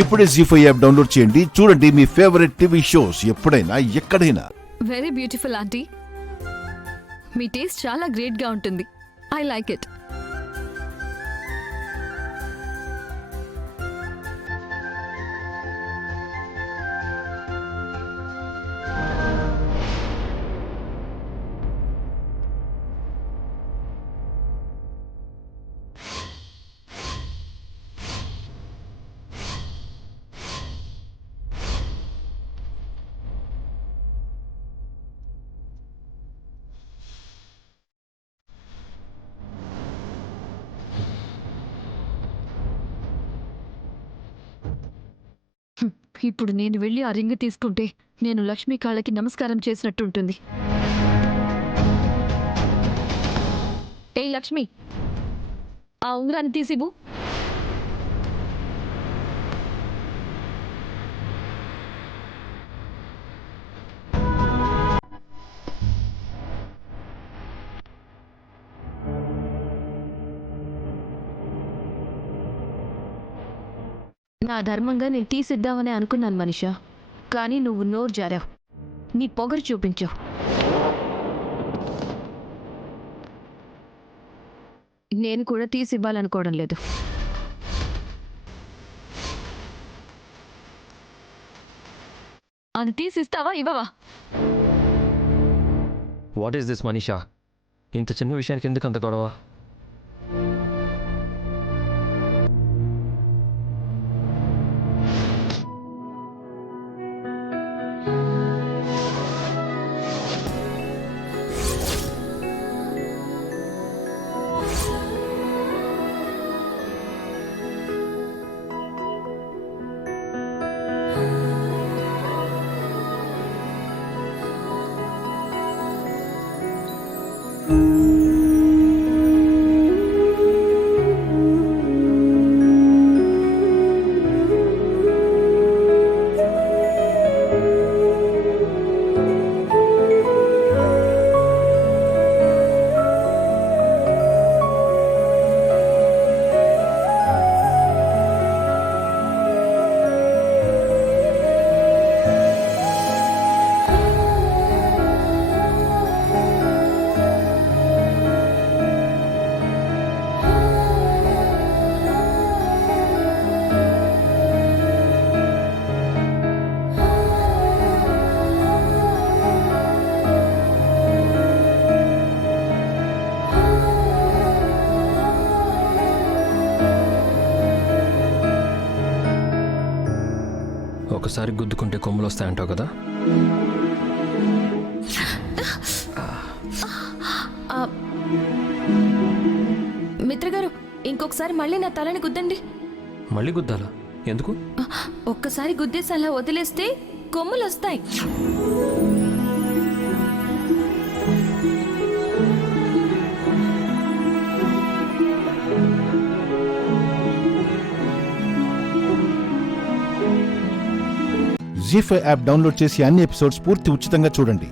ఇప్పుడే జీ5 app download చేయండి. చూడండి మీ ఫేవరెట్ టీవీ షోస్ ఎప్పుడైనా ఎక్కడైనా. Very beautiful aunty. మీ టేస్ట్ చాలా గ్రేట్ గా ఉంటుంది. I like it. ఇప్పుడు నేను వెళ్ళి ఆ రింగ్ తీసుకుంటే నేను లక్ష్మి కాళ్ళకి నమస్కారం చేసినట్టుంటుంది. ఏ లక్ష్మి, ఆ ఉంగరాన్ని తీసివు. నా ధర్మంగా నేను తీసిద్దామని అనుకున్నాను మనిషా, కానీ నువ్వు నోరు జారావు, నీ పొగరు చూపించావు. నేను కూడా తీసివ్వాలనుకోవడం లేదు. అది తీసిస్తావా ఇవ్వవా? What is this Manisha? ఇంత చిన్న విషయానికి ఎందుకు అంత గొడవ? ఒకసారి గుద్దుకుంటే కొమ్ములు వస్తాయంటావు కదా? మిత్రగారు, ఇంకొకసారి మళ్ళీ నా తలని గుద్దండి. మళ్ళీ గుద్దాలా? ఎందుకు? ఒక్కసారి గుద్దేసి అలా వదిలేస్తే కొమ్ములు వస్తాయి. జీ5 యాప్ డౌన్లోడ్ చేసి అన్ని ఎపిసోడ్స్ పూర్తి ఉచితంగా చూడండి.